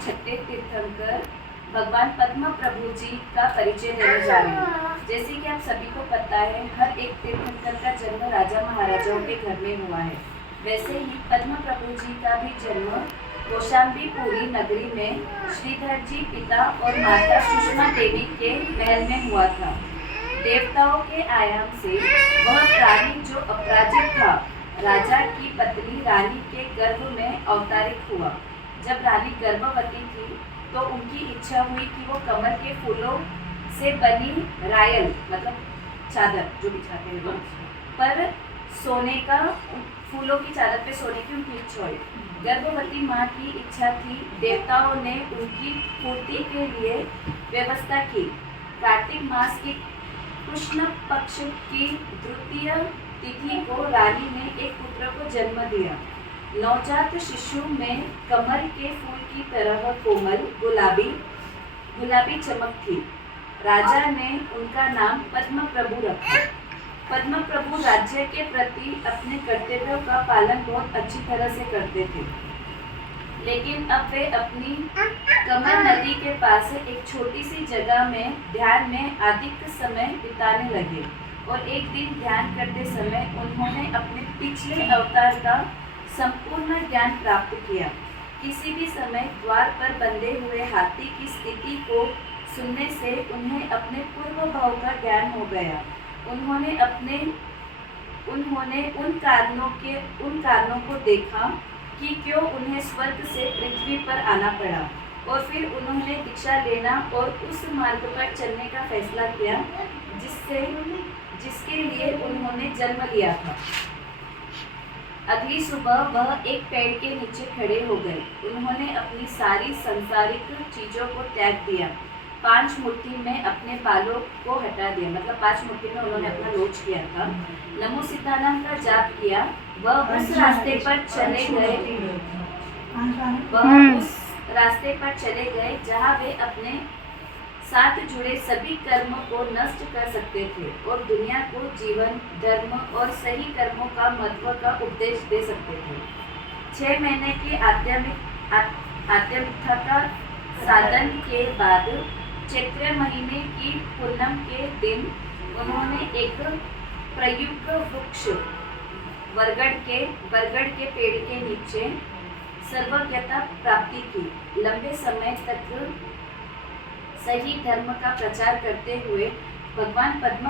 छठे तीर्थंकर भगवान पद्म प्रभु जी का परिचय देने जा रहे हैं। जैसे कि आप सभी को पता है, हर एक तीर्थंकर का जन्म राजा महाराजाओं के घर में हुआ है। वैसे ही पद्म प्रभु जी का भी जन्म कौशाम्बीपुरी नगरी में श्रीधर जी पिता और माता सुषमा देवी के महल में हुआ था। देवताओं के आयाम से वह प्राणी जो अपराजित था, राजा की पत्नी रानी के गर्भ में अवतारित हुआ। जब रानी गर्भवती थी तो उनकी इच्छा हुई कि वो कमल के फूलों से बनी रायल मतलब चादर जो बिछाते हैं लोग पर सोने का, फूलों की चादर पे सोने की उनकी इच्छा हुई। गर्भवती माँ की इच्छा थी। देवताओं ने उनकी पूर्ति के लिए व्यवस्था की। कार्तिक मास की कृष्ण पक्ष की द्वितीय तिथि को रानी ने एक पुत्र को जन्म दिया। नवजात शिशु में कमल के फूल की तरह कोमल गुलाबी चमक थी। राजा ने उनका नाम पद्म प्रभु रखा। पद्म प्रभु राज्य के प्रति अपने कर्तव्यों का पालन बहुत अच्छी तरह से करते थे, लेकिन अब वे अपनी कमल नदी के पास एक छोटी सी जगह में ध्यान में अधिक समय बिताने लगे। और एक दिन ध्यान करते समय उन्होंने अपने पिछले अवतार का संपूर्ण ज्ञान प्राप्त किया। किसी भी समय द्वार पर बंधे हुए हाथी की स्थिति को सुनने से उन्हें अपने पूर्व भाव का ज्ञान हो गया। उन्होंने उन कारणों को देखा कि क्यों उन्हें स्वर्ग से पृथ्वी पर आना पड़ा, और फिर उन्होंने दीक्षा लेना और उस मार्ग पर चलने का फैसला किया जिसके लिए उन्होंने जन्म लिया था। अगली सुबह वह एक पेड़ के नीचे खड़े हो गए। उन्होंने अपनी सारी सांसारिक चीजों को त्याग दिया। 5 मुट्ठी में अपने बालों को हटा दिया, मतलब 5 मुट्ठी में उन्होंने अपना लोच किया था। नमो सीताराम का जाप किया। वह उस रास्ते पर चले गए जहाँ वे अपने साथ जुड़े सभी कर्म को नष्ट कर सकते थे और दुनिया को जीवन, धर्म और सही कर्मों का महत्व का उपदेश दे सकते थे। 6 महीने की आध्यात्मिकता का साधन के बाद चैत्र महीने की पूनम के दिन उन्होंने एक प्रयुक्त वृक्ष बरगद के पेड़ के नीचे सर्वज्ञता प्राप्ति की। लंबे समय तक सही धर्म का प्रचार करते हुए भगवान पद्म